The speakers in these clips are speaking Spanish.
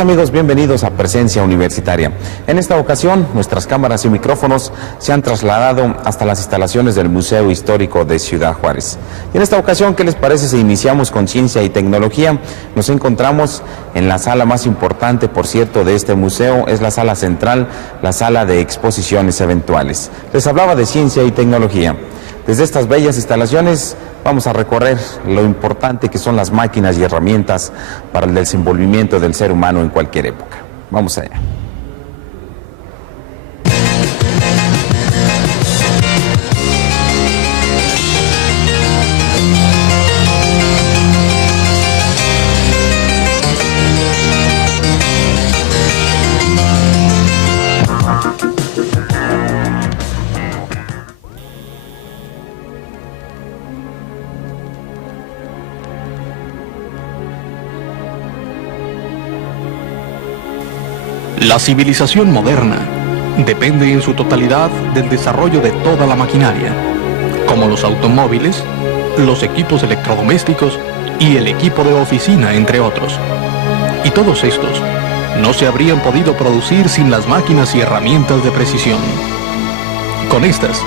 Amigos, bienvenidos a Presencia Universitaria. En esta ocasión, nuestras cámaras y micrófonos se han trasladado hasta las instalaciones del Museo Histórico de Ciudad Juárez. Y en esta ocasión, ¿qué les parece si iniciamos con ciencia y tecnología? Nos encontramos en la sala más importante, por cierto, de este museo, es la sala central, la sala de exposiciones eventuales. Les hablaba de ciencia y tecnología. Desde estas bellas instalaciones vamos a recorrer lo importante que son las máquinas y herramientas para el desenvolvimiento del ser humano en cualquier época. Vamos allá. La civilización moderna depende en su totalidad del desarrollo de toda la maquinaria, como los automóviles, los equipos electrodomésticos y el equipo de oficina, entre otros. Y todos estos no se habrían podido producir sin las máquinas y herramientas de precisión. Con estas,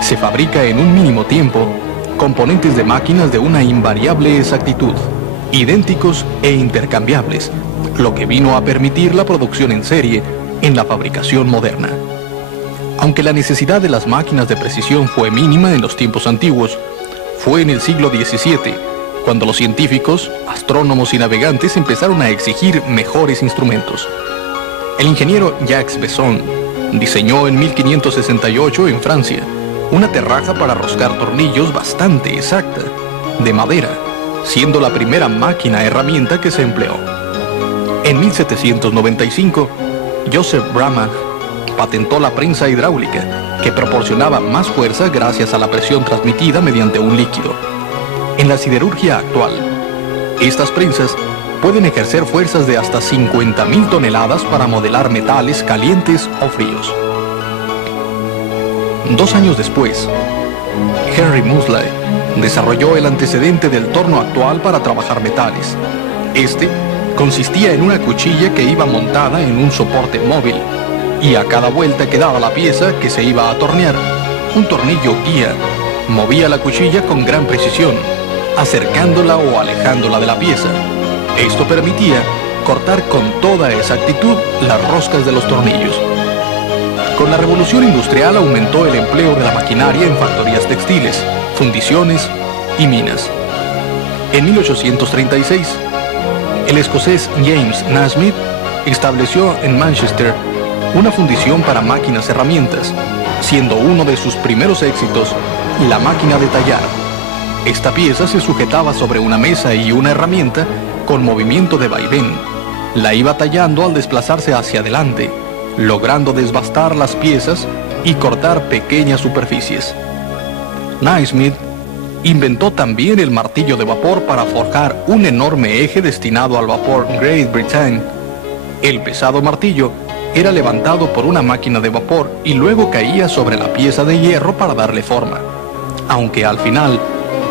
se fabrica en un mínimo tiempo componentes de máquinas de una invariable exactitud, idénticos e intercambiables, lo que vino a permitir la producción en serie en la fabricación moderna. Aunque la necesidad de las máquinas de precisión fue mínima en los tiempos antiguos, fue en el siglo XVII cuando los científicos, astrónomos y navegantes empezaron a exigir mejores instrumentos. El ingeniero Jacques Besson diseñó en 1568 en Francia una terraza para roscar tornillos bastante exacta, de madera, siendo la primera máquina herramienta que se empleó. En 1795, Joseph Bramah patentó la prensa hidráulica, que proporcionaba más fuerza gracias a la presión transmitida mediante un líquido. En la siderurgia actual, estas prensas pueden ejercer fuerzas de hasta 50.000 toneladas para modelar metales calientes o fríos. 2 años después, Henry Moseley desarrolló el antecedente del torno actual para trabajar metales. Este consistía en una cuchilla que iba montada en un soporte móvil, y a cada vuelta que daba la pieza que se iba a tornear, un tornillo guía movía la cuchilla con gran precisión, acercándola o alejándola de la pieza. Esto permitía cortar con toda exactitud las roscas de los tornillos. Con la revolución industrial aumentó el empleo de la maquinaria en factorías textiles, fundiciones y minas. En 1836, el escocés James Nasmyth estableció en Manchester una fundición para máquinas herramientas, siendo uno de sus primeros éxitos la máquina de tallar. Esta pieza se sujetaba sobre una mesa y una herramienta con movimiento de vaivén. La iba tallando al desplazarse hacia adelante, logrando desbastar las piezas y cortar pequeñas superficies. Nasmyth inventó también el martillo de vapor para forjar un enorme eje destinado al vapor Great Britain. El pesado martillo era levantado por una máquina de vapor y luego caía sobre la pieza de hierro para darle forma. Aunque al final,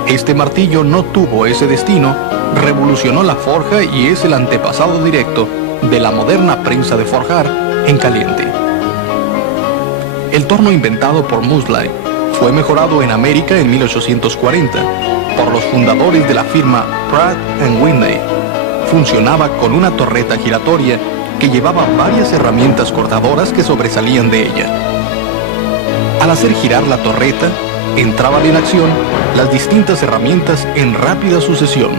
este martillo no tuvo ese destino, revolucionó la forja y es el antepasado directo de la moderna prensa de forjar en caliente. El torno inventado por Moseley fue mejorado en América en 1840 por los fundadores de la firma Pratt & Whitney. Funcionaba con una torreta giratoria que llevaba varias herramientas cortadoras que sobresalían de ella. Al hacer girar la torreta, entraban en acción las distintas herramientas en rápida sucesión.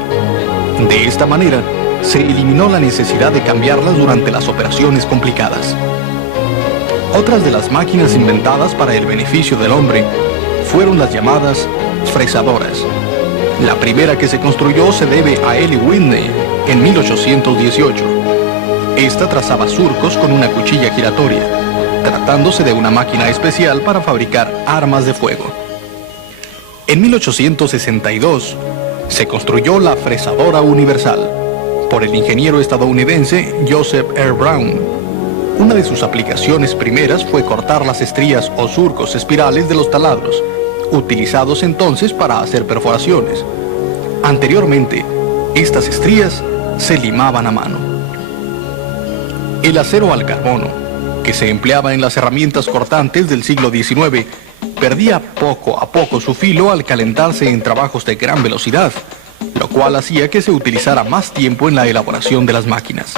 De esta manera, se eliminó la necesidad de cambiarlas durante las operaciones complicadas. Otras de las máquinas inventadas para el beneficio del hombre fueron las llamadas fresadoras. La primera que se construyó se debe a Eli Whitney en 1818. Esta trazaba surcos con una cuchilla giratoria, tratándose de una máquina especial para fabricar armas de fuego. En 1862 se construyó la fresadora universal por el ingeniero estadounidense Joseph R. Brown. Una de sus aplicaciones primeras fue cortar las estrías o surcos espirales de los taladros, utilizados entonces para hacer perforaciones. Anteriormente, estas estrías se limaban a mano. El acero al carbono, que se empleaba en las herramientas cortantes del siglo XIX, perdía poco a poco su filo al calentarse en trabajos de gran velocidad, lo cual hacía que se utilizara más tiempo en la elaboración de las máquinas.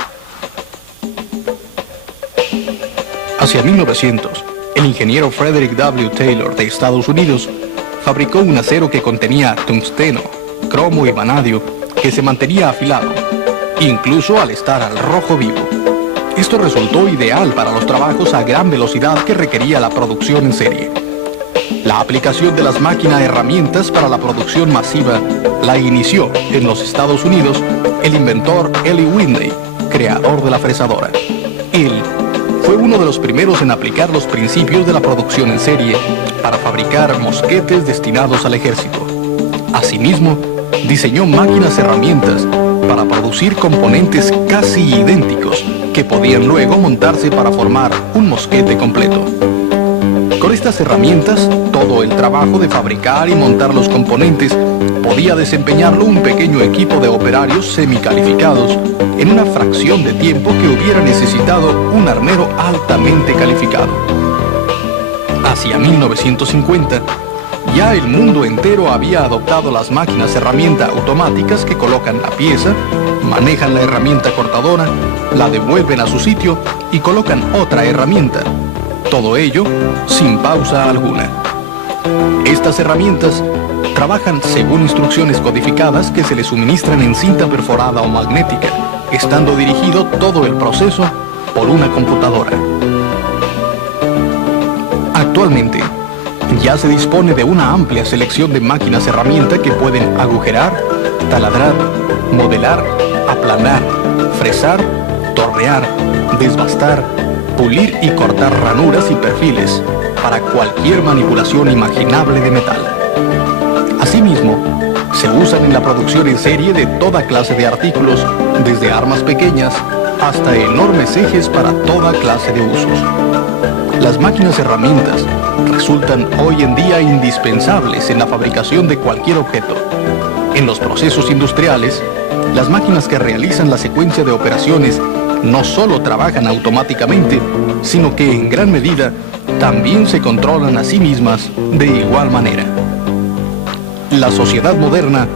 Hacia 1900, el ingeniero Frederick W. Taylor de Estados Unidos fabricó un acero que contenía tungsteno, cromo y vanadio que se mantenía afilado, incluso al estar al rojo vivo. Esto resultó ideal para los trabajos a gran velocidad que requería la producción en serie. La aplicación de las máquinas herramientas para la producción masiva la inició en los Estados Unidos el inventor Eli Whitney, creador de la fresadora. Él fue uno de los primeros en aplicar los principios de la producción en serie para fabricar mosquetes destinados al ejército. Asimismo, diseñó máquinas herramientas para producir componentes casi idénticos que podían luego montarse para formar un mosquete completo. Con estas herramientas, todo el trabajo de fabricar y montar los componentes podía desempeñarlo un pequeño equipo de operarios semicalificados en una fracción de tiempo que hubiera necesitado un armero altamente calificado. Hacia 1950, ya el mundo entero había adoptado las máquinas herramienta automáticas que colocan la pieza, manejan la herramienta cortadora, la devuelven a su sitio y colocan otra herramienta. Todo ello sin pausa alguna. Estas herramientas trabajan según instrucciones codificadas que se les suministran en cinta perforada o magnética, estando dirigido todo el proceso por una computadora. Actualmente, ya se dispone de una amplia selección de máquinas herramienta que pueden agujerar, taladrar, modelar, aplanar, fresar, tornear, desbastar, pulir y cortar ranuras y perfiles para cualquier manipulación imaginable de metal. Asimismo, se usan en la producción en serie de toda clase de artículos, desde armas pequeñas hasta enormes ejes para toda clase de usos. Las máquinas herramientas resultan hoy en día indispensables en la fabricación de cualquier objeto. En los procesos industriales, las máquinas que realizan la secuencia de operaciones no solo trabajan automáticamente, sino que en gran medida también se controlan a sí mismas de igual manera. La sociedad moderna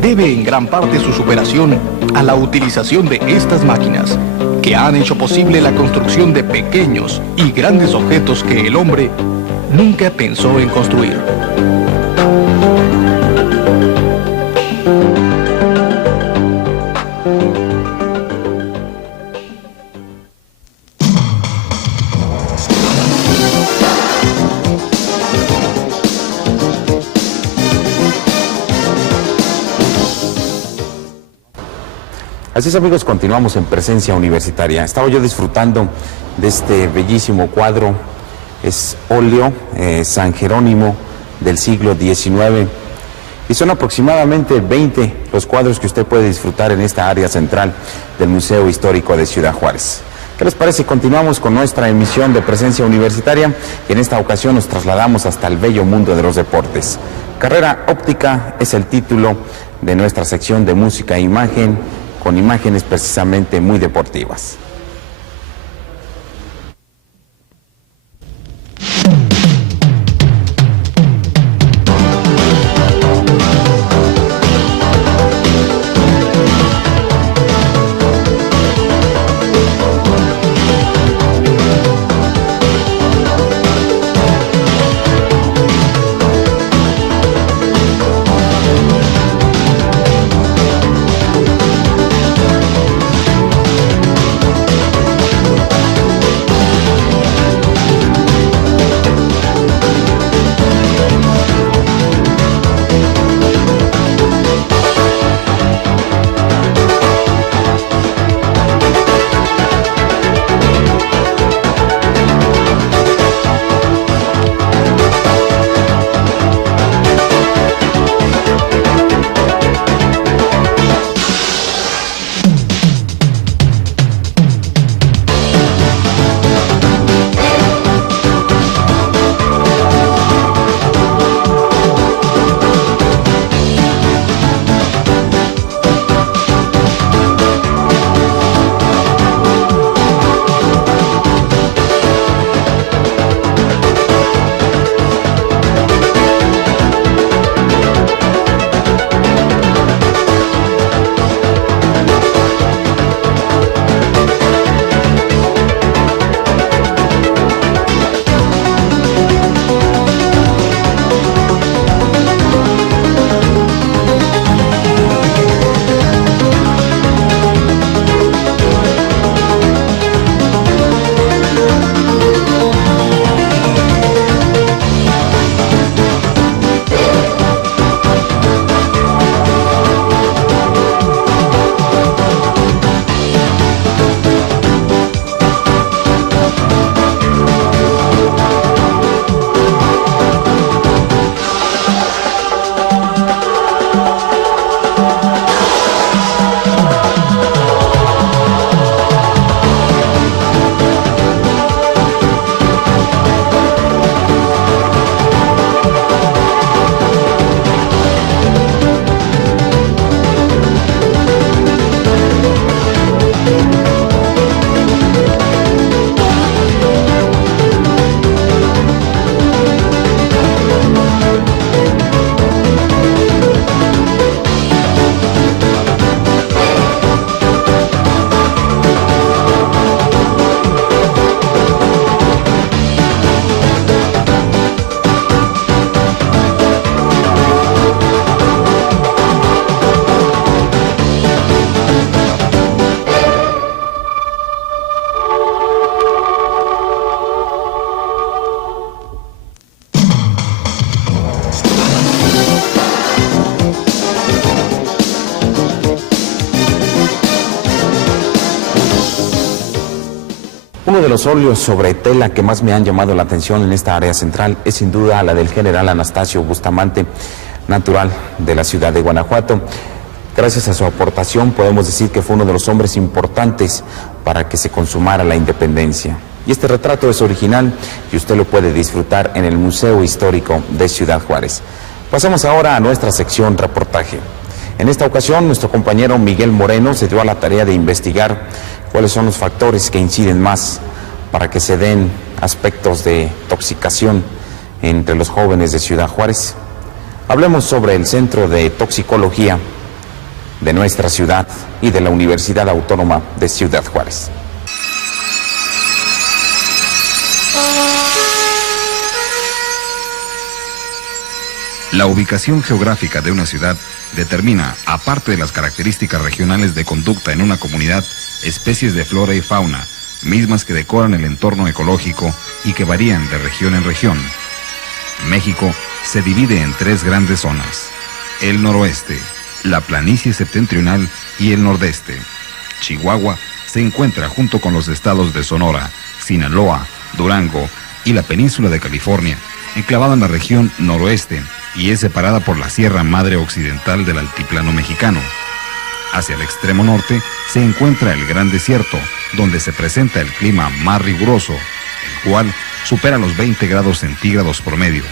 debe en gran parte su superación a la utilización de estas máquinas, que han hecho posible la construcción de pequeños y grandes objetos que el hombre nunca pensó en construir. Así es, amigos, continuamos en Presencia Universitaria. Estaba yo disfrutando de este bellísimo cuadro. Es óleo San Jerónimo del siglo XIX. Y son aproximadamente 20 los cuadros que usted puede disfrutar en esta área central del Museo Histórico de Ciudad Juárez. ¿Qué les parece? Continuamos con nuestra emisión de Presencia Universitaria y en esta ocasión nos trasladamos hasta el bello mundo de los deportes. Carrera óptica es el título de nuestra sección de música e imagen, con imágenes precisamente muy deportivas. Uno de los óleos sobre tela que más me han llamado la atención en esta área central es sin duda la del general Anastasio Bustamante, natural de la ciudad de Guanajuato. Gracias a su aportación podemos decir que fue uno de los hombres importantes para que se consumara la independencia. Y este retrato es original y usted lo puede disfrutar en el Museo Histórico de Ciudad Juárez. Pasamos ahora a nuestra sección reportaje. En esta ocasión nuestro compañero Miguel Moreno se dio a la tarea de investigar cuáles son los factores que inciden más para que se den aspectos de intoxicación entre los jóvenes de Ciudad Juárez. Hablemos sobre el Centro de Toxicología de nuestra ciudad y de la Universidad Autónoma de Ciudad Juárez. La ubicación geográfica de una ciudad determina, aparte de las características regionales de conducta en una comunidad, especies de flora y fauna, mismas que decoran el entorno ecológico y que varían de región en región. México se divide en tres grandes zonas: el noroeste, la planicie septentrional y el nordeste. Chihuahua se encuentra junto con los estados de Sonora, Sinaloa, Durango y la península de California, enclavada en la región noroeste, y es separada por la Sierra Madre Occidental del Altiplano Mexicano. Hacia el extremo norte se encuentra el Gran Desierto, donde se presenta el clima más riguroso, el cual supera los 20 grados centígrados promedio.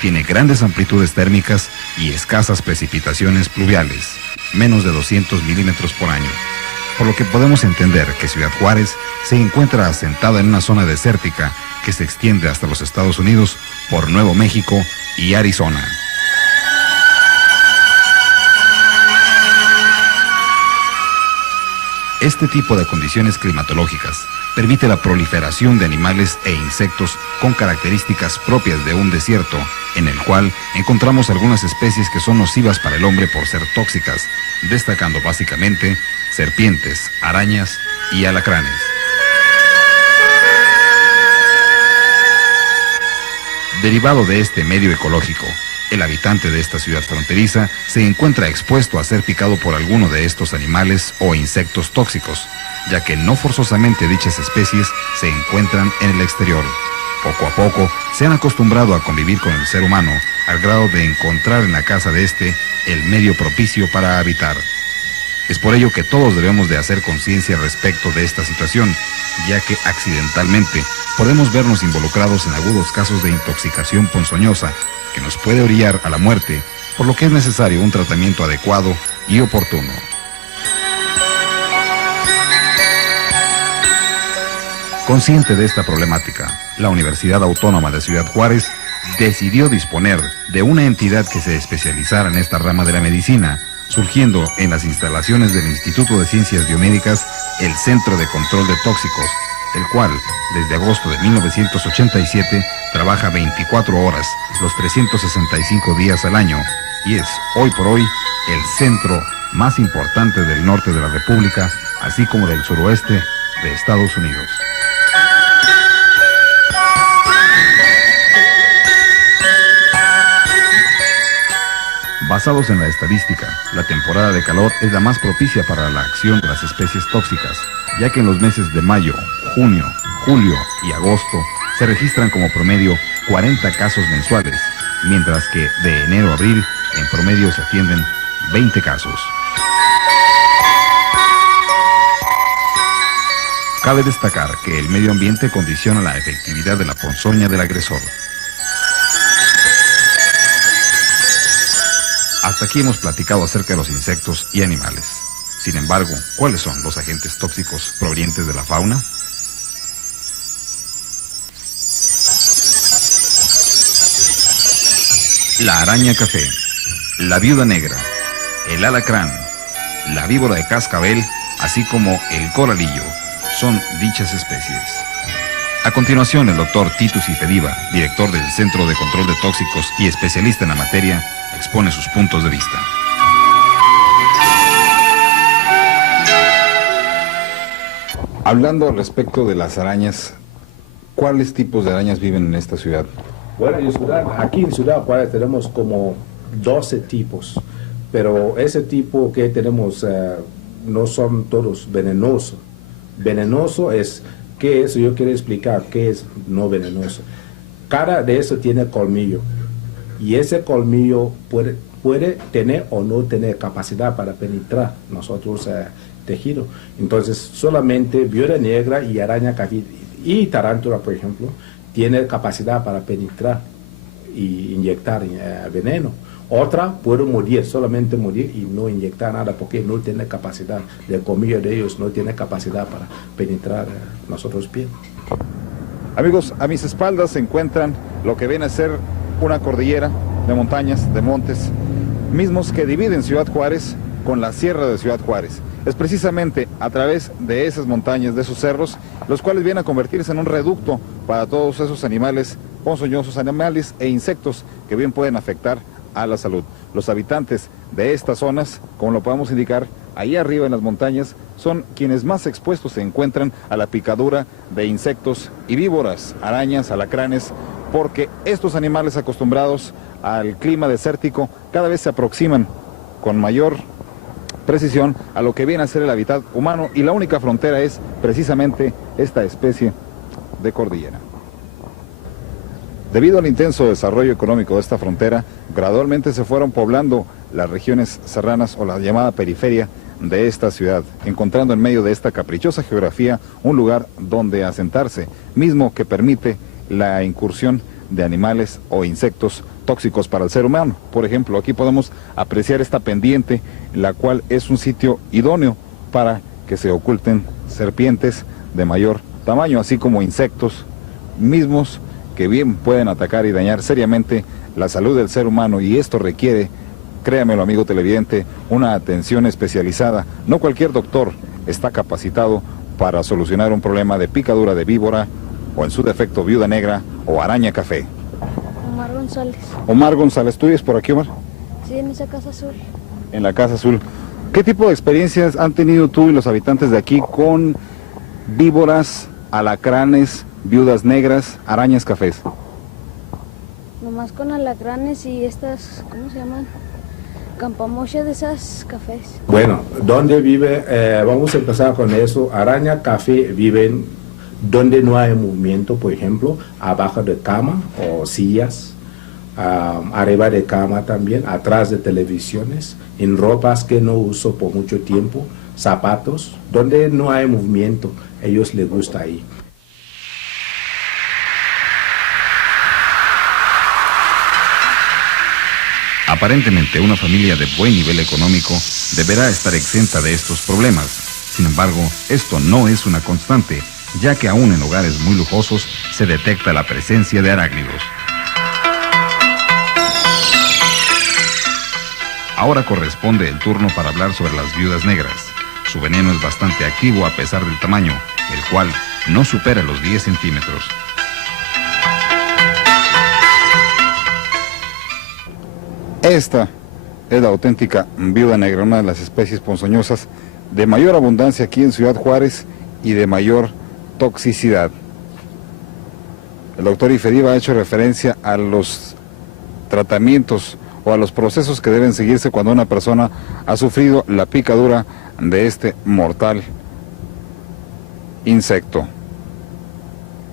Tiene grandes amplitudes térmicas y escasas precipitaciones pluviales, menos de 200 milímetros por año, por lo que podemos entender que Ciudad Juárez se encuentra asentada en una zona desértica que se extiende hasta los Estados Unidos por Nuevo México y Arizona. Este tipo de condiciones climatológicas permite la proliferación de animales e insectos con características propias de un desierto, en el cual encontramos algunas especies que son nocivas para el hombre por ser tóxicas, destacando básicamente serpientes, arañas y alacranes. Derivado de este medio ecológico, el habitante de esta ciudad fronteriza se encuentra expuesto a ser picado por alguno de estos animales o insectos tóxicos, ya que no forzosamente dichas especies se encuentran en el exterior. Poco a poco se han acostumbrado a convivir con el ser humano al grado de encontrar en la casa de este el medio propicio para habitar. Es por ello que todos debemos de hacer conciencia respecto de esta situación, ya que accidentalmente podemos vernos involucrados en agudos casos de intoxicación ponzoñosa que nos puede orillar a la muerte, por lo que es necesario un tratamiento adecuado y oportuno. Consciente de esta problemática, la Universidad Autónoma de Ciudad Juárez decidió disponer de una entidad que se especializara en esta rama de la medicina, surgiendo en las instalaciones del Instituto de Ciencias Biomédicas el Centro de Control de Tóxicos, el cual, desde agosto de 1987, trabaja 24 horas, los 365 días al año, y es, hoy por hoy, el centro más importante del norte de la República, así como del suroeste de Estados Unidos. Basados en la estadística, la temporada de calor es la más propicia para la acción de las especies tóxicas, ya que en los meses de mayo, junio, julio y agosto se registran como promedio 40 casos mensuales, mientras que de enero a abril en promedio se atienden 20 casos. Cabe destacar que el medio ambiente condiciona la efectividad de la ponzoña del agresor. Hasta aquí hemos platicado acerca de los insectos y animales. Sin embargo, ¿cuáles son los agentes tóxicos provenientes de la fauna? La araña café, la viuda negra, el alacrán, la víbora de cascabel, así como el coralillo, son dichas especies. A continuación, el doctor Titus Ifediva, director del Centro de Control de Tóxicos y especialista en la materia, expone sus puntos de vista. Hablando al respecto de las arañas, ¿cuáles tipos de arañas viven en esta ciudad? Bueno, aquí en Ciudad Juárez tenemos como 12 tipos, pero ese tipo que tenemos no son todos venenosos. Venenoso es ¿Qué es? Yo quiero explicar qué es no venenoso. Cada de eso tiene colmillo y ese colmillo puede tener o no tener capacidad para penetrar nosotros tejido. Entonces solamente viuda negra y araña café y tarántula, por ejemplo, tiene capacidad para penetrar y inyectar veneno. Otra puede morir, solamente morir y no inyectar nada porque no tiene capacidad. El colmillo de ellos no tiene capacidad para penetrar nosotros piel. Amigos, a mis espaldas se encuentran lo que viene a ser una cordillera de montañas, de montes, mismos que dividen Ciudad Juárez con la Sierra de Ciudad Juárez. Es precisamente a través de esas montañas, de esos cerros, los cuales vienen a convertirse en un reducto para todos esos animales ponzoñosos, animales e insectos que bien pueden afectar a la salud. Los habitantes de estas zonas, como lo podemos indicar, ahí arriba en las montañas, son quienes más expuestos se encuentran a la picadura de insectos y víboras, arañas, alacranes, porque estos animales acostumbrados al clima desértico cada vez se aproximan con mayor precisión a lo que viene a ser el hábitat humano y la única frontera es precisamente esta especie de cordillera. Debido al intenso desarrollo económico de esta frontera, gradualmente se fueron poblando las regiones serranas o la llamada periferia de esta ciudad, encontrando en medio de esta caprichosa geografía un lugar donde asentarse, mismo que permite la incursión de animales o insectos tóxicos para el ser humano. Por ejemplo, aquí podemos apreciar esta pendiente, la cual es un sitio idóneo para que se oculten serpientes de mayor tamaño, así como insectos mismos que bien pueden atacar y dañar seriamente la salud del ser humano, y esto requiere, créamelo amigo televidente, una atención especializada. No cualquier doctor está capacitado para solucionar un problema de picadura de víbora o en su defecto viuda negra o araña café. Omar González. Omar González, ¿tú vives por aquí, Omar? Sí, en esa casa azul. En la Casa Azul. ¿Qué tipo de experiencias han tenido tú y los habitantes de aquí con víboras, alacranes, viudas negras, arañas cafés? Nomás con alacranes y estas, ¿cómo se llaman? Campamocha de esas cafés. Bueno, ¿dónde vive? Vamos a empezar con eso. Araña café viven donde no hay movimiento, por ejemplo, abajo de cama o sillas, arriba de cama también, atrás de televisiones, en ropas que no uso por mucho tiempo, zapatos, donde no hay movimiento, a ellos les gusta ahí. Aparentemente, una familia de buen nivel económico deberá estar exenta de estos problemas. Sin embargo, esto no es una constante, ya que aún en hogares muy lujosos se detecta la presencia de arácnidos. Ahora corresponde el turno para hablar sobre las viudas negras. Su veneno es bastante activo a pesar del tamaño, el cual no supera los 10 centímetros. Esta es la auténtica viuda negra, una de las especies ponzoñosas de mayor abundancia aquí en Ciudad Juárez y de mayor toxicidad. El doctor Ifediva ha hecho referencia a los tratamientos o a los procesos que deben seguirse cuando una persona ha sufrido la picadura de este mortal insecto.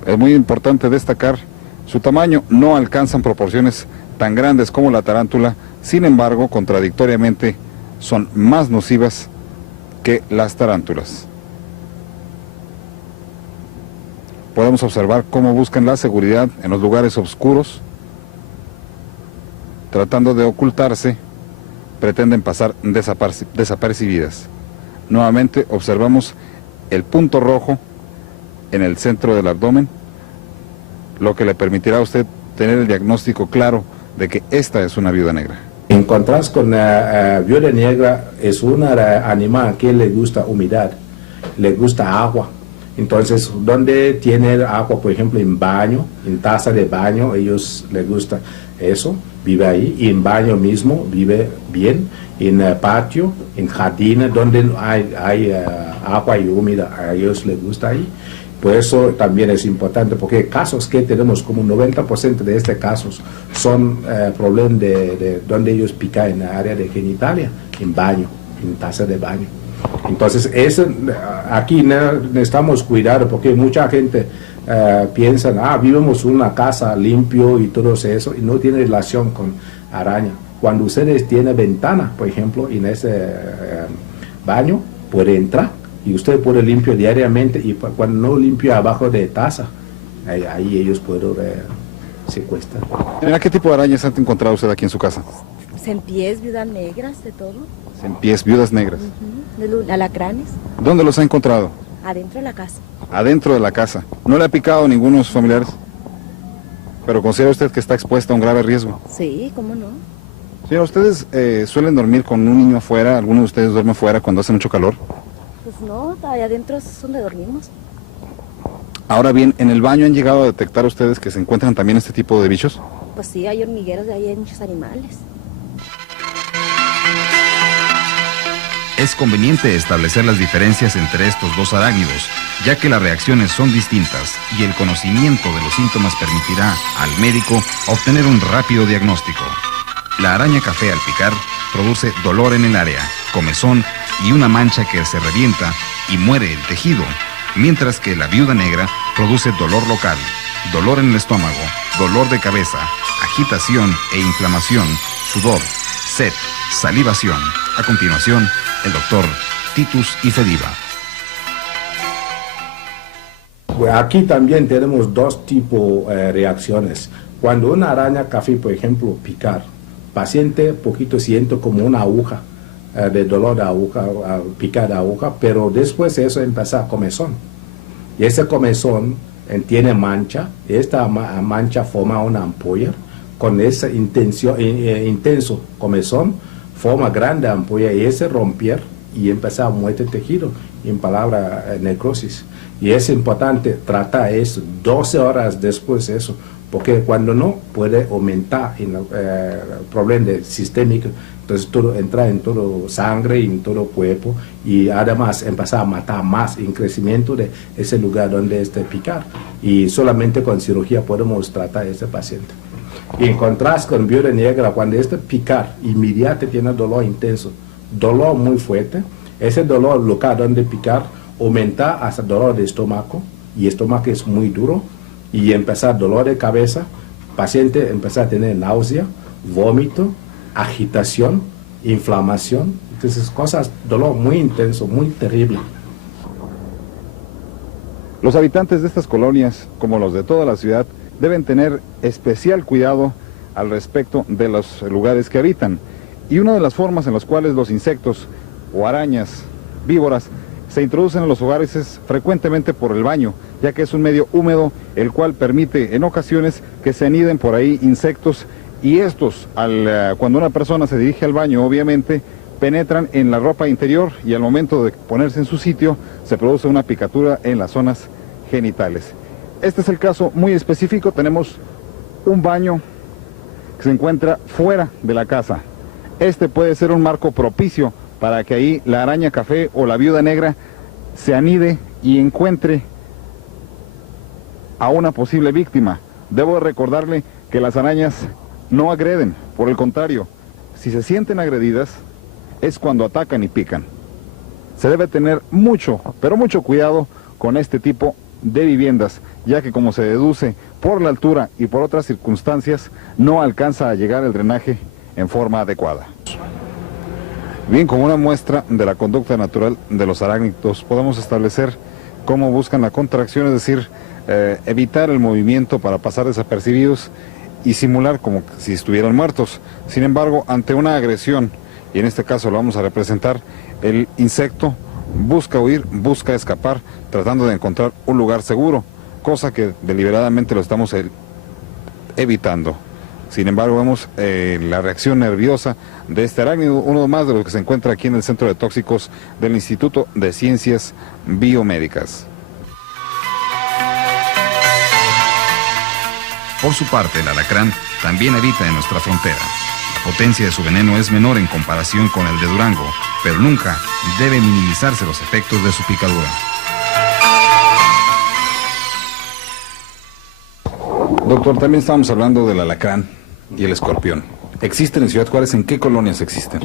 Es muy importante destacar su tamaño, no alcanzan proporciones tan grandes como la tarántula, sin embargo, contradictoriamente, son más nocivas que las tarántulas. Podemos observar cómo buscan la seguridad en los lugares oscuros, tratando de ocultarse, pretenden pasar desapercibidas. Nuevamente observamos el punto rojo en el centro del abdomen, lo que le permitirá a usted tener el diagnóstico claro de que esta es una viuda negra. En contraste con la viuda negra, es un animal que le gusta humedad, le gusta agua. Entonces, donde tiene agua, por ejemplo, en baño, en taza de baño, ellos les gusta eso, vive ahí, y en baño mismo vive bien, en patio, en jardines, donde hay agua y húmeda, a ellos les gusta ahí. Por eso también es importante, porque casos que tenemos, como un 90% de estos casos, son problemas de donde ellos pican en la área de genitalia, en baño, en taza de baño. Entonces, aquí necesitamos cuidar porque mucha gente piensa, vivimos en una casa limpio y todo eso, y no tiene relación con araña. Cuando ustedes tienen ventana, por ejemplo, en ese baño, puede entrar y usted puede limpiar diariamente, y cuando no limpia abajo de taza, ahí ellos pueden secuestrar. Mira, ¿qué tipo de arañas han encontrado usted aquí en su casa? Sempiés, viudas negras, de todo. Sempiés, viudas negras. Alacranes, ¿Dónde los ha encontrado? adentro de la casa. Adentro de la casa. ¿No le ha picado a ninguno de sus familiares? Pero considera usted que está expuesta a un grave riesgo. Sí, ¿cómo no? Señora, ¿ustedes suelen dormir con un niño afuera? ¿Alguno de ustedes duerme afuera cuando hace mucho calor? Pues no, allá adentro es donde dormimos. Ahora bien, ¿en el baño han llegado a detectar ustedes que se encuentran también este tipo de bichos? Pues sí, hay hormigueros, de ahí hay muchos animales. Es conveniente establecer las diferencias entre estos dos arácnidos, ya que las reacciones son distintas y el conocimiento de los síntomas permitirá al médico obtener un rápido diagnóstico. La araña café al picar produce dolor en el área, comezón y una mancha que se revienta y muere el tejido, mientras que la viuda negra produce dolor local, dolor en el estómago, dolor de cabeza, agitación e inflamación, sudor, sed, salivación. A continuación, el doctor Titus Ifediva. Aquí también tenemos dos tipos de reacciones. Cuando una araña café, por ejemplo, picar, paciente poquito siente como una aguja, de dolor de aguja, picar de aguja, pero después de eso empieza a comezón. Y ese comezón tiene mancha, y esta mancha forma una ampolla, con ese intenso comezón, forma grande ampolla, y ese romper y empieza a muerte tejido, en palabra necrosis. Y es importante tratar eso 12 horas después de eso, porque cuando no puede aumentar el problema sistémico, entonces todo entra en todo sangre y en todo cuerpo, y además empezar a matar más en crecimiento de ese lugar donde picar, y solamente con cirugía podemos tratar a ese paciente. Y en contraste con viuda negra, cuando picar inmediato tiene dolor intenso, dolor muy fuerte, ese dolor local donde picar aumenta hasta dolor de estómago, y el estómago es muy duro, y empezar dolor de cabeza, paciente empieza a tener náusea, vómito, agitación, inflamación, entonces dolor muy intenso, muy terrible. Los habitantes de estas colonias, como los de toda la ciudad, deben tener especial cuidado al respecto de los lugares que habitan. Y una de las formas en las cuales los insectos o arañas, víboras, se introducen en los hogares es frecuentemente por el baño, ya que es un medio húmedo, el cual permite en ocasiones que se aniden por ahí insectos, y estos, cuando una persona se dirige al baño, obviamente, penetran en la ropa interior, y al momento de ponerse en su sitio, se produce una picadura en las zonas genitales. Este es el caso muy específico. Tenemos un baño que se encuentra fuera de la casa. Este puede ser un marco propicio para que ahí la araña café o la viuda negra se anide y encuentre a una posible víctima. Debo recordarle que las arañas no agreden, por el contrario, si se sienten agredidas es cuando atacan y pican. Se debe tener mucho, pero mucho cuidado con este tipo de viviendas, ya que como se deduce por la altura y por otras circunstancias, no alcanza a llegar el drenaje en forma adecuada. Bien, como una muestra de la conducta natural de los arácnidos, podemos establecer cómo buscan la contracción, es decir, evitar el movimiento para pasar desapercibidos y simular como si estuvieran muertos. Sin embargo, ante una agresión, y en este caso lo vamos a representar, el insecto busca huir, busca escapar, tratando de encontrar un lugar seguro, cosa que deliberadamente lo estamos evitando. Sin embargo, vemos la reacción nerviosa de este arácnido, uno más de los que se encuentra aquí en el Centro de Tóxicos del Instituto de Ciencias Biomédicas. Por su parte, el alacrán también habita en nuestra frontera. La potencia de su veneno es menor en comparación con el de Durango, pero nunca debe minimizarse los efectos de su picadura. Doctor, también estamos hablando del alacrán y el escorpión. ¿Existen en Ciudad Juárez? ¿En qué colonias existen?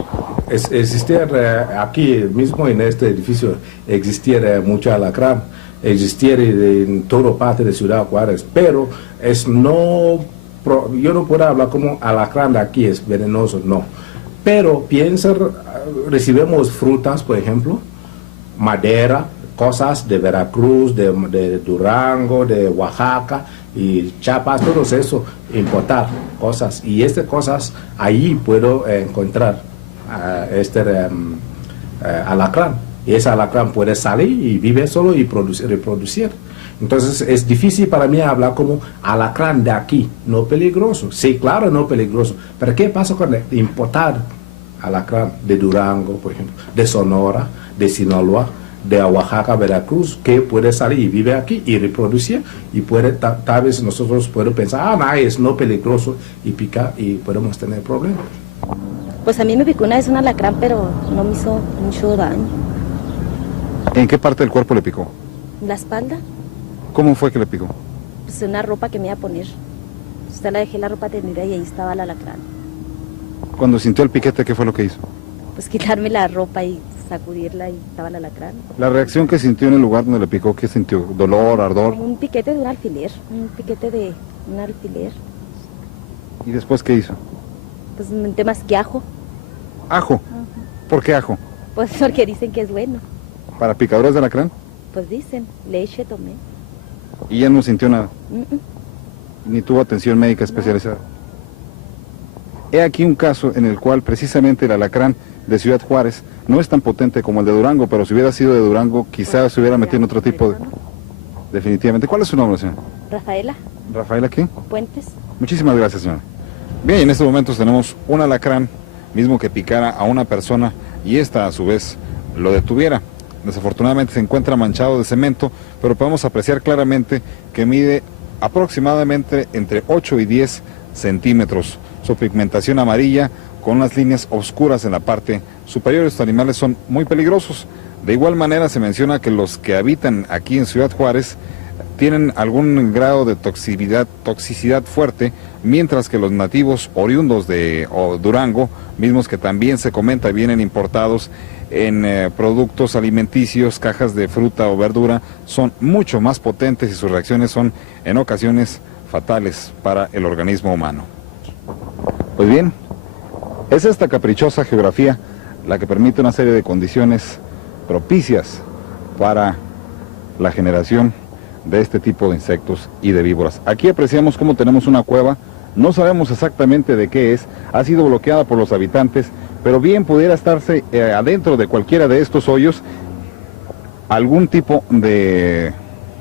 Existía aquí mismo en este edificio, existía mucho alacrán, existía en toda parte de Ciudad Juárez, pero yo no puedo hablar como alacrán de aquí es venenoso, no. Pero recibimos frutas, por ejemplo, madera, cosas de Veracruz, de Durango, de Oaxaca y Chiapas, todo eso, importar cosas. Y estas cosas, ahí puedo encontrar alacrán. Y ese alacrán puede salir y vivir solo y reproducir. Entonces es difícil para mí hablar como alacrán de aquí, no peligroso. Sí, claro, no peligroso. Pero ¿qué pasa con importar alacrán de Durango, por ejemplo, de Sonora, de Sinaloa, de Oaxaca, Veracruz, que puede salir y vive aquí y reproducir? Y puede, tal vez nosotros podemos pensar, es no peligroso y picar y podemos tener problemas. Pues a mí me picó una vez un alacrán, pero no me hizo mucho daño. ¿En qué parte del cuerpo le picó? ¿La espalda? ¿Cómo fue que le picó? Pues una ropa que me iba a poner. Usted la dejé la ropa tendida y ahí estaba el alacrán. Cuando sintió el piquete, ¿qué fue lo que hizo? Pues quitarme la ropa y sacudirla y estaba el alacrán. La reacción que sintió en el lugar donde le picó, ¿qué sintió? ¿Dolor, ardor? Como un piquete de un alfiler, un piquete de un alfiler. ¿Y después qué hizo? Pues menté más que ajo. ¿Ajo? ¿Por qué ajo? Pues porque dicen que es bueno. ¿Para picaduras de alacrán? Pues dicen, leche tomé. ¿Y ya no sintió nada? Mm-mm. ¿Ni tuvo atención médica especializada? He aquí un caso en el cual precisamente el alacrán de Ciudad Juárez no es tan potente como el de Durango, pero si hubiera sido de Durango, quizás se hubiera metido en otro tipo de... Definitivamente. ¿Cuál es su nombre, señora? Rafaela. ¿Rafaela qué? Puentes. Muchísimas gracias, señora. Bien, y en estos momentos tenemos un alacrán, mismo que picara a una persona y esta a su vez lo detuviera. Desafortunadamente se encuentra manchado de cemento, pero podemos apreciar claramente que mide aproximadamente entre 8 y 10 centímetros. Su pigmentación amarilla con unas líneas oscuras en la parte superior. Estos animales son muy peligrosos. De igual manera se menciona que los que habitan aquí en Ciudad Juárez tienen algún grado de toxicidad fuerte, mientras que los nativos oriundos de Durango, mismos que también se comenta vienen importados en productos alimenticios, cajas de fruta o verdura, son mucho más potentes y sus reacciones son en ocasiones fatales para el organismo humano. Pues bien, es esta caprichosa geografía la que permite una serie de condiciones propicias para la generación de este tipo de insectos y de víboras. Aquí apreciamos cómo tenemos una cueva, no sabemos exactamente de qué es, ha sido bloqueada por los habitantes, pero bien pudiera estarse adentro de cualquiera de estos hoyos algún tipo de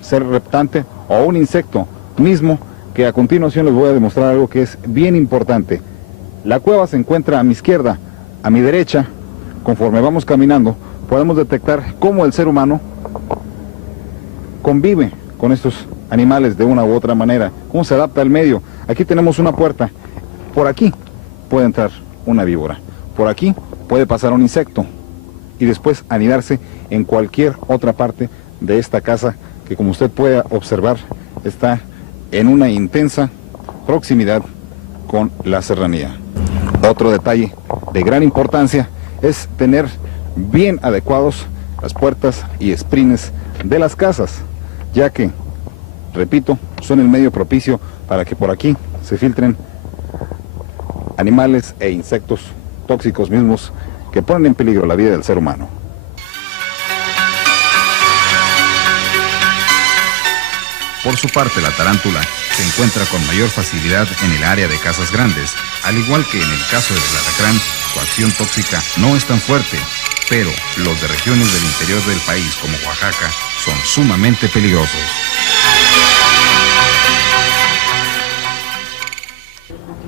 ser reptante o un insecto mismo, que a continuación les voy a demostrar algo que es bien importante. La cueva se encuentra a mi izquierda, a mi derecha. Conforme vamos caminando, podemos detectar cómo el ser humano convive con estos animales de una u otra manera, cómo se adapta al medio. Aquí tenemos una puerta, por aquí puede entrar una víbora, por aquí puede pasar un insecto y después anidarse en cualquier otra parte de esta casa que, como usted puede observar, está en una intensa proximidad con la serranía. Otro detalle de gran importancia es tener bien adecuados las puertas y esprines de las casas, ya que, repito, son el medio propicio para que por aquí se filtren animales e insectos tóxicos mismos que ponen en peligro la vida del ser humano. Por su parte, la tarántula se encuentra con mayor facilidad en el área de casas grandes, al igual que en el caso del alacrán, su acción tóxica no es tan fuerte, pero los de regiones del interior del país como Oaxaca son sumamente peligrosos.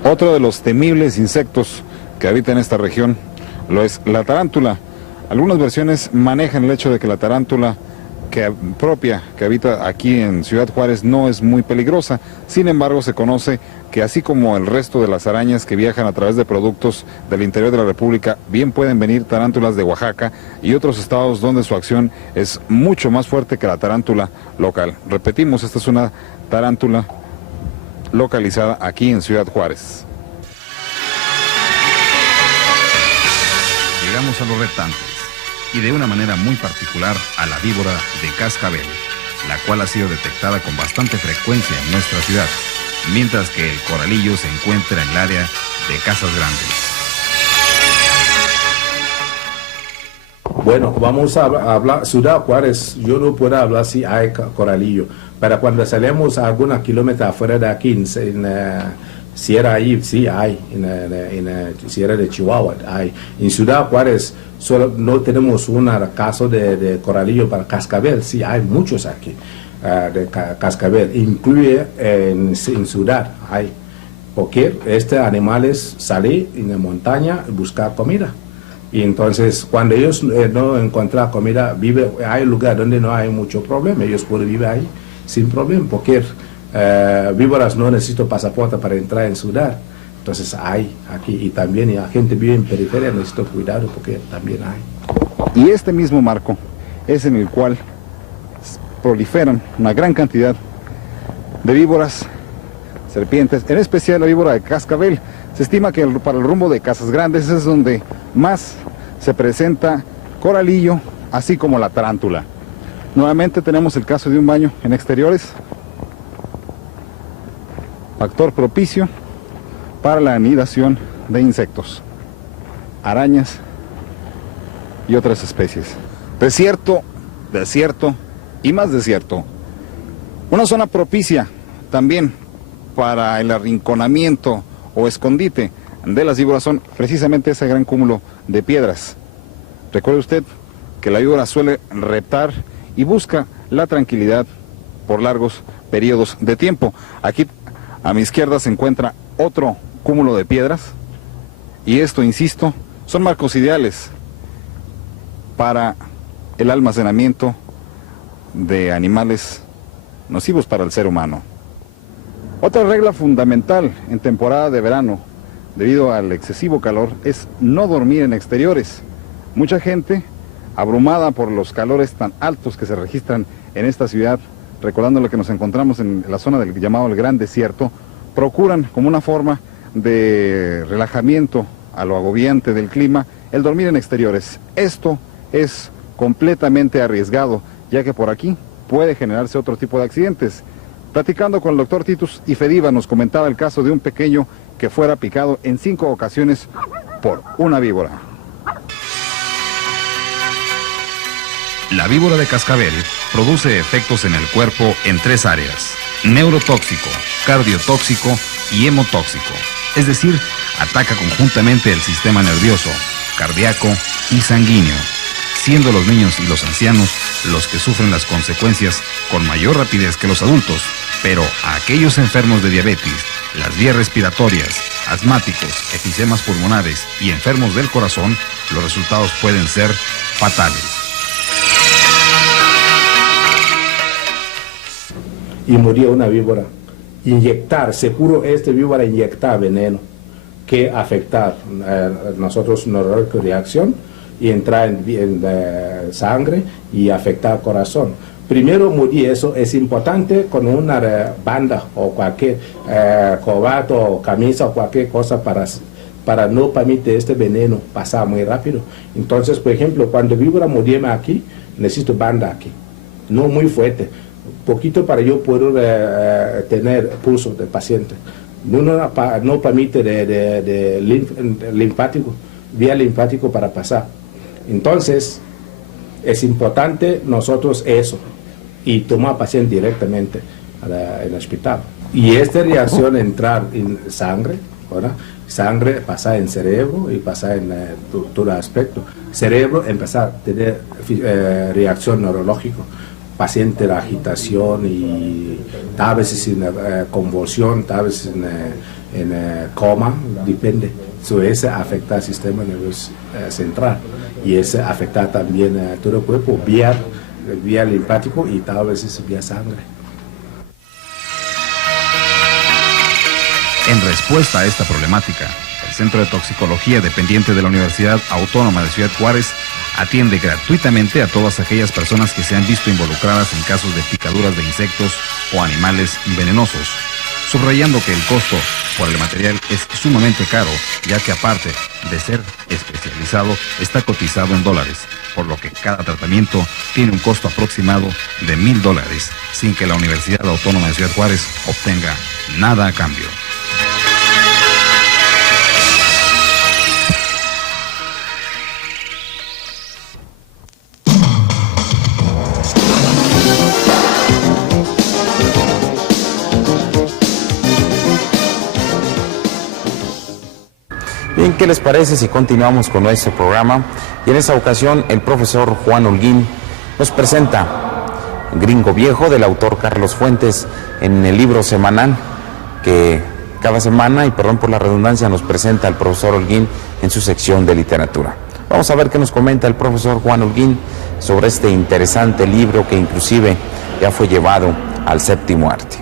Otro de los temibles insectos que habita en esta región lo es la tarántula. Algunas versiones manejan el hecho de que la tarántula que habita aquí en Ciudad Juárez no es muy peligrosa. Sin embargo, se conoce que así como el resto de las arañas que viajan a través de productos del interior de la República, bien pueden venir tarántulas de Oaxaca y otros estados donde su acción es mucho más fuerte que la tarántula local. Repetimos, esta es una tarántula localizada aquí en Ciudad Juárez. llegamos a los reptantes, y de una manera muy particular a la víbora de cascabel, la cual ha sido detectada con bastante frecuencia en nuestra ciudad, mientras que el coralillo se encuentra en el área de Casas Grandes. Bueno, vamos a hablar, Ciudad Juárez, yo no puedo hablar si hay coralillo, pero cuando salimos a algunos kilómetros afuera de aquí, en Sierra ahí sí hay, en Sierra de Chihuahua hay. En Ciudad Juárez solo no tenemos un caso de coralillo para cascabel, sí hay muchos aquí de cascabel, incluye en Ciudad hay, porque este animales salen en la montaña a buscar comida. Y entonces, cuando ellos no encuentran comida, hay lugar donde no hay mucho problema, ellos pueden vivir ahí sin problema, porque víboras no necesitan pasaporte para entrar en ciudad. Entonces hay aquí, y también la gente vive en periferia, necesita cuidado porque también hay. Y este mismo marco es en el cual proliferan una gran cantidad de víboras, serpientes, en especial la víbora de cascabel. Se estima que para el rumbo de Casas Grandes es donde más se presenta coralillo, así como la tarántula. Nuevamente tenemos el caso de un baño en exteriores, factor propicio para la anidación de insectos, arañas y otras especies. Desierto, desierto y más desierto. Una zona propicia también para el arrinconamiento o escondite de las víboras son precisamente ese gran cúmulo de piedras. Recuerde usted que la víbora suele reptar y busca la tranquilidad por largos periodos de tiempo. Aquí a mi izquierda se encuentra otro cúmulo de piedras y esto, insisto, son marcos ideales para el almacenamiento de animales nocivos para el ser humano. Otra regla fundamental en temporada de verano, debido al excesivo calor, es no dormir en exteriores. Mucha gente, abrumada por los calores tan altos que se registran en esta ciudad, recordando lo que nos encontramos en la zona del llamado el Gran Desierto, procuran como una forma de relajamiento a lo agobiante del clima el dormir en exteriores. Esto es completamente arriesgado, ya que por aquí puede generarse otro tipo de accidentes. Platicando con el doctor Titus Ifediva nos comentaba el caso de un pequeño que fuera picado en 5 ocasiones por una víbora. La víbora de cascabel produce efectos en el cuerpo en 3 áreas: neurotóxico, cardiotóxico y hemotóxico. Es decir, ataca conjuntamente el sistema nervioso, cardíaco y sanguíneo, siendo los niños y los ancianos los que sufren las consecuencias con mayor rapidez que los adultos. Pero a aquellos enfermos de diabetes, las vías respiratorias, asmáticos, efisemas pulmonares y enfermos del corazón, los resultados pueden ser fatales. Y murió una víbora. Inyectar, seguro víbora inyectar veneno que afectar nosotros neurológica reacción y entrar en sangre y afectar corazón. Primero morir, eso es importante con una banda o cualquier corbata o camisa o cualquier cosa para no permitir este veneno pasar muy rápido. Entonces, por ejemplo, cuando víbora morirme aquí, necesito banda aquí, no muy fuerte, poquito para yo poder tener pulso del paciente. No permite de linfático, vía linfático para pasar. Entonces, es importante nosotros eso y tomar paciente directamente al hospital. Y esta reacción entrar en sangre, ¿verdad? Sangre pasar en cerebro y pasar en todo aspecto. Cerebro empezar a tener reacción neurológica. Paciente la agitación y tal vez en convulsión, tal vez en coma, depende. Eso afecta al sistema nervioso central y eso afecta también a todo el cuerpo, vía linfático y tal vez vía sangre. En respuesta a esta problemática, el Centro de Toxicología dependiente de la Universidad Autónoma de Ciudad Juárez atiende gratuitamente a todas aquellas personas que se han visto involucradas en casos de picaduras de insectos o animales venenosos. subrayando que el costo por el material es sumamente caro, ya que aparte de ser especializado, está cotizado en dólares, por lo que cada tratamiento tiene un costo aproximado de $1,000, sin que la Universidad Autónoma de Ciudad Juárez obtenga nada a cambio. Bien, ¿qué les parece si continuamos con nuestro programa? Y en esta ocasión el profesor Juan Holguín nos presenta Gringo Viejo, del autor Carlos Fuentes, en el libro semanal que cada semana, y perdón por la redundancia, nos presenta el profesor Holguín en su sección de literatura. Vamos a ver qué nos comenta el profesor Juan Holguín sobre este interesante libro que inclusive ya fue llevado al séptimo arte.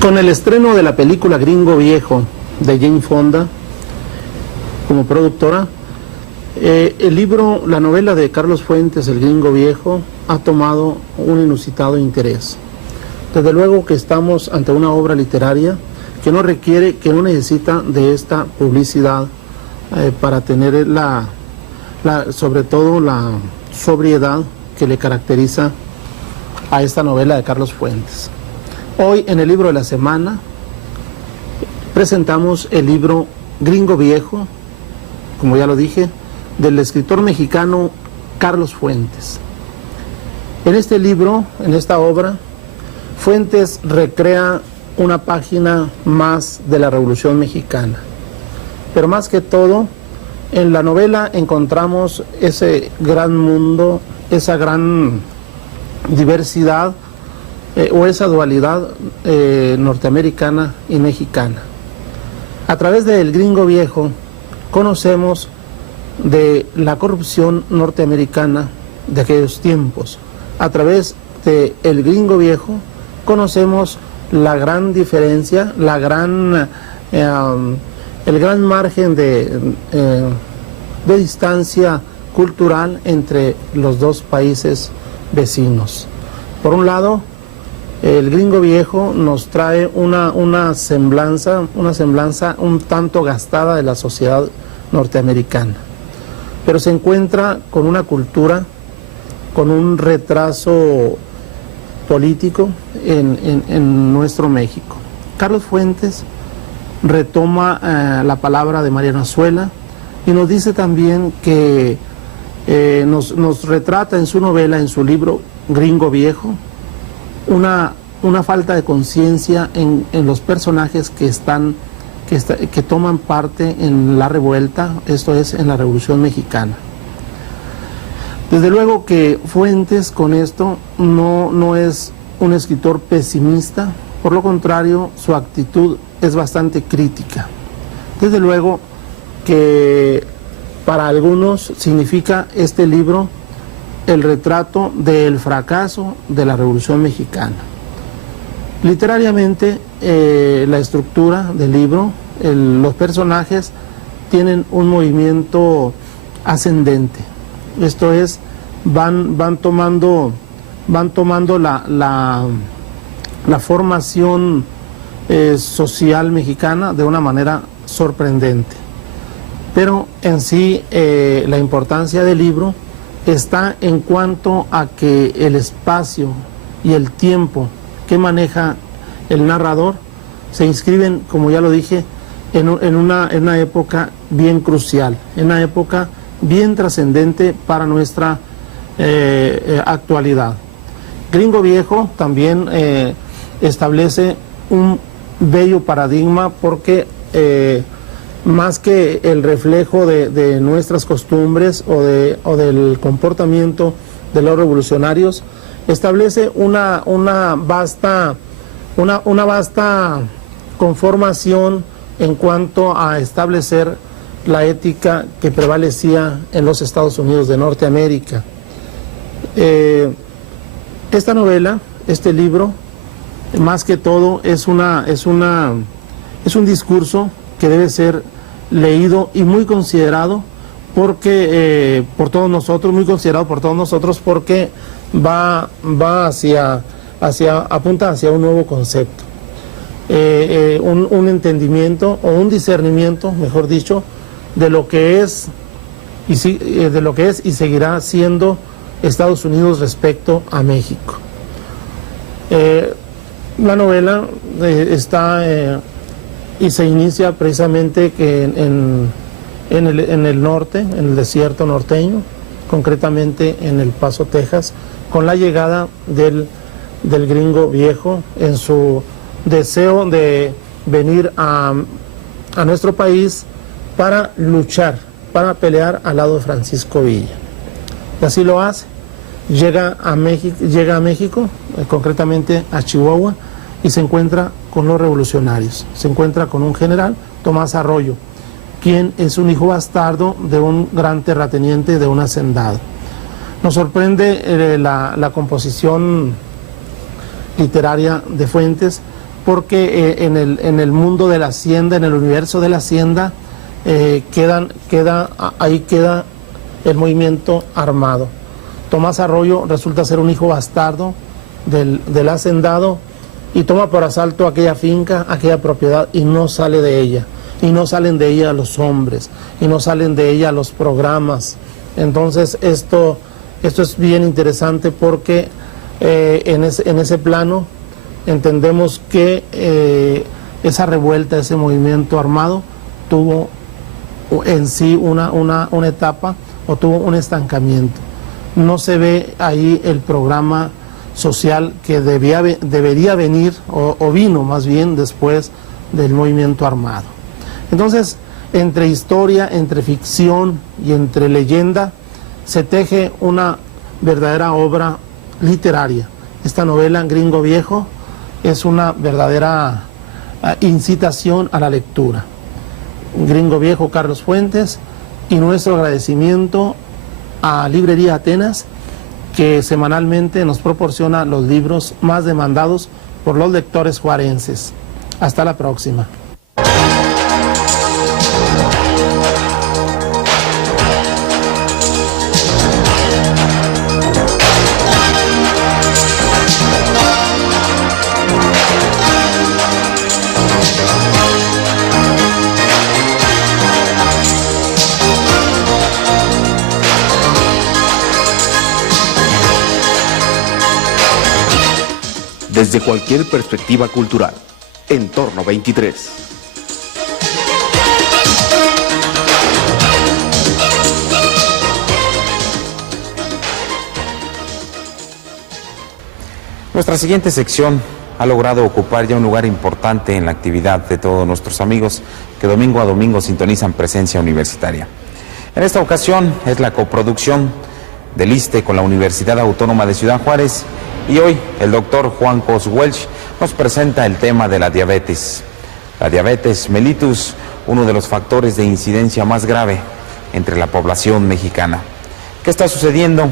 Con el estreno de la película Gringo Viejo de Jane Fonda como productora, el libro, la novela de Carlos Fuentes, El Gringo Viejo, ha tomado un inusitado interés. Desde luego que estamos ante una obra literaria que no requiere, que no necesita de esta publicidad para tener sobre todo la sobriedad que le caracteriza a esta novela de Carlos Fuentes. Hoy en el libro de la semana presentamos el libro Gringo Viejo, como ya lo dije, del escritor mexicano Carlos Fuentes. En este libro, en esta obra, Fuentes recrea una página más de la Revolución Mexicana. Pero más que todo, en la novela encontramos ese gran mundo, esa gran diversidad o esa dualidad norteamericana y mexicana. A través del Gringo Viejo conocemos de la corrupción norteamericana de aquellos tiempos. A través de El Gringo Viejo conocemos la gran diferencia, el gran margen de distancia cultural entre los dos países vecinos. Por un lado, El Gringo Viejo nos trae una semblanza un tanto gastada de la sociedad norteamericana, pero se encuentra con una cultura, con un retraso político en nuestro México. Carlos Fuentes retoma la palabra de Mariano Azuela y nos dice también que nos retrata en su novela, en su libro Gringo Viejo, una falta de conciencia en los personajes que toman parte en la revuelta, esto es, en la Revolución Mexicana. Desde luego que Fuentes con esto no es un escritor pesimista, por lo contrario, su actitud es bastante crítica. Desde luego que para algunos significa este libro el retrato del fracaso de la Revolución Mexicana. Literariamente, la estructura del libro, los personajes tienen un movimiento ascendente. Esto es, van tomando la formación social mexicana de una manera sorprendente. Pero en sí, la importancia del libro está en cuanto a que el espacio y el tiempo que maneja el narrador se inscriben, como ya lo dije, en una época bien crucial, en una época bien trascendente para nuestra actualidad. Gringo Viejo también establece un bello paradigma porque más que el reflejo de nuestras costumbres o del comportamiento de los revolucionarios, establece una vasta conformación en cuanto a establecer la ética que prevalecía en los Estados Unidos de Norteamérica. Esta novela, este libro, más que todo es un discurso que debe ser leído y muy considerado por todos nosotros, porque va hacia apunta hacia un nuevo concepto, un entendimiento o un discernimiento, mejor dicho, de lo que es y seguirá siendo Estados Unidos respecto a México. La novela está y se inicia precisamente que en el norte, en el desierto norteño, concretamente en El Paso, Texas, con la llegada del gringo viejo en su deseo de venir a nuestro país para luchar, para pelear al lado de Francisco Villa. Y así lo hace. Llega a México, concretamente a Chihuahua, y se encuentra con los revolucionarios. Se encuentra con un general, Tomás Arroyo, quien es un hijo bastardo de un gran terrateniente de un hacendado. Nos sorprende la composición literaria de Fuentes, porque en el mundo de la hacienda, en el universo de la hacienda, ahí queda el movimiento armado. Tomás Arroyo resulta ser un hijo bastardo del hacendado y toma por asalto aquella finca, aquella propiedad, y no sale de ella. Y no salen de ella los hombres, y no salen de ella los programas. Entonces esto es bien interesante porque en ese plano entendemos que esa revuelta, ese movimiento armado tuvo en sí una etapa o tuvo un estancamiento. No se ve ahí el programa social que debería venir o vino más bien después del movimiento armado. Entonces, entre historia, entre ficción y entre leyenda, se teje una verdadera obra literaria. Esta novela, Gringo Viejo, es una verdadera incitación a la lectura. Gringo Viejo, Carlos Fuentes, y nuestro agradecimiento a Librería Atenas, que semanalmente nos proporciona los libros más demandados por los lectores juarenses. Hasta la próxima. Desde cualquier perspectiva cultural, Entorno 23. Nuestra siguiente sección ha logrado ocupar ya un lugar importante en la actividad de todos nuestros amigos que domingo a domingo sintonizan Presencia Universitaria. En esta ocasión es la coproducción del ISSSTE con la Universidad Autónoma de Ciudad Juárez. Y hoy el doctor Juan Cos Welch nos presenta el tema de la diabetes. La diabetes mellitus, uno de los factores de incidencia más grave entre la población mexicana. ¿Qué está sucediendo?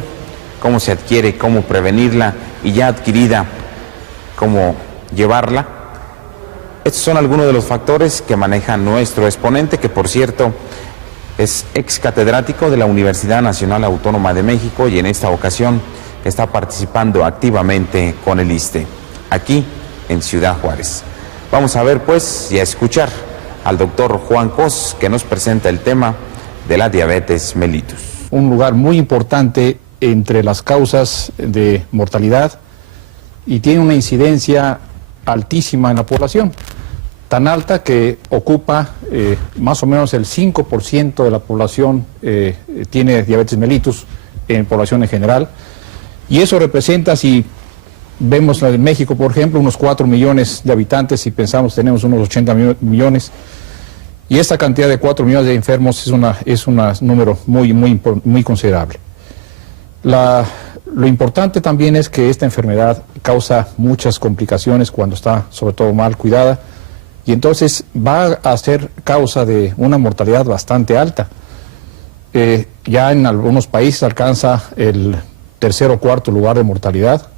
¿Cómo se adquiere? ¿Cómo prevenirla? Y ya adquirida, ¿cómo llevarla? Estos son algunos de los factores que maneja nuestro exponente, que por cierto es ex catedrático de la Universidad Nacional Autónoma de México y en esta ocasión está participando activamente con el ISSSTE, aquí en Ciudad Juárez. Vamos a ver pues y a escuchar al doctor Juan Cos, que nos presenta el tema de la diabetes mellitus. Un lugar muy importante entre las causas de mortalidad y tiene una incidencia altísima en la población, tan alta que ocupa más o menos el 5% de la población tiene diabetes mellitus en población en general. Y eso representa, si vemos en México, por ejemplo, unos 4 millones de habitantes, si pensamos tenemos unos 80 millones, y esta cantidad de 4 millones de enfermos es un número muy considerable. Lo importante también es que esta enfermedad causa muchas complicaciones cuando está sobre todo mal cuidada, y entonces va a ser causa de una mortalidad bastante alta. Ya en algunos países alcanza el tercer o cuarto lugar de mortalidad,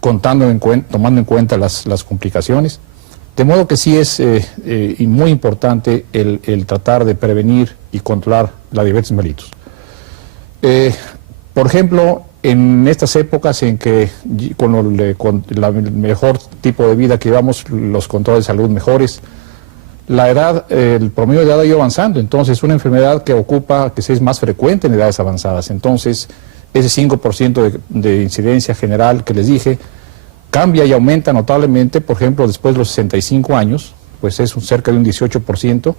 tomando en cuenta las complicaciones. De modo que sí es muy importante el tratar de prevenir y controlar la diabetes mellitus. Por ejemplo, en estas épocas en que con el mejor tipo de vida que llevamos, los controles de salud mejores, la edad, el promedio de edad ha ido avanzando, entonces es una enfermedad que es más frecuente en edades avanzadas. Entonces, ese 5% de incidencia general que les dije, cambia y aumenta notablemente, por ejemplo, después de los 65 años, pues es cerca de un 18%,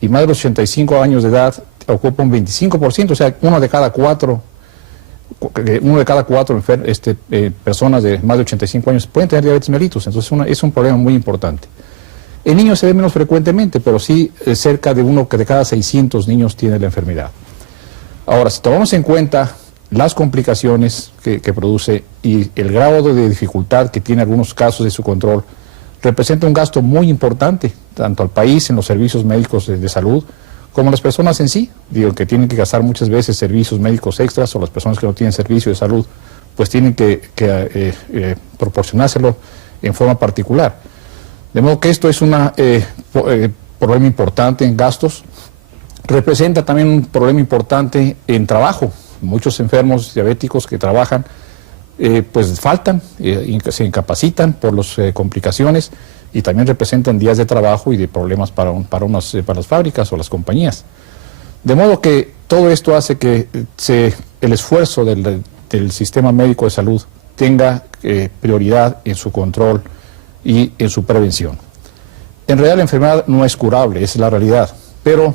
y más de los 85 años de edad ocupa un 25%, o sea, uno de cada cuatro personas de más de 85 años pueden tener diabetes mellitus, entonces es un problema muy importante. En niños se ve menos frecuentemente, pero sí cerca de uno de cada 600 niños tiene la enfermedad. Ahora, si tomamos en cuenta las complicaciones que produce y el grado de dificultad que tiene algunos casos de su control, representa un gasto muy importante, tanto al país en los servicios médicos de salud, como las personas en sí, que tienen que gastar muchas veces servicios médicos extras, o las personas que no tienen servicio de salud, pues tienen que proporcionárselo en forma particular. De modo que esto es un problema importante en gastos. Representa también un problema importante en trabajo. Muchos enfermos diabéticos que trabajan, pues faltan, se incapacitan por las complicaciones, y también representan días de trabajo y de problemas para las fábricas o las compañías. De modo que todo esto hace que el esfuerzo del sistema médico de salud tenga prioridad en su control y en su prevención. En realidad la enfermedad no es curable, esa es la realidad, pero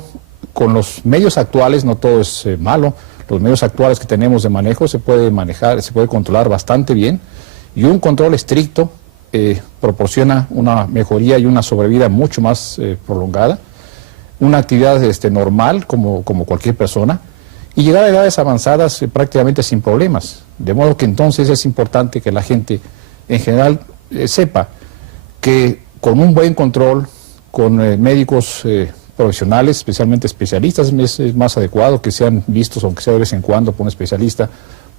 con los medios actuales no todo es malo. Los medios actuales que tenemos de manejo se puede manejar, se puede controlar bastante bien, y un control estricto proporciona una mejoría y una sobrevida mucho más prolongada, una actividad normal como cualquier persona, y llegar a edades avanzadas prácticamente sin problemas. De modo que entonces es importante que la gente en general sepa que con un buen control, con médicos profesionales, especialmente especialistas, es más adecuado que sean vistos, aunque sea de vez en cuando, por un especialista,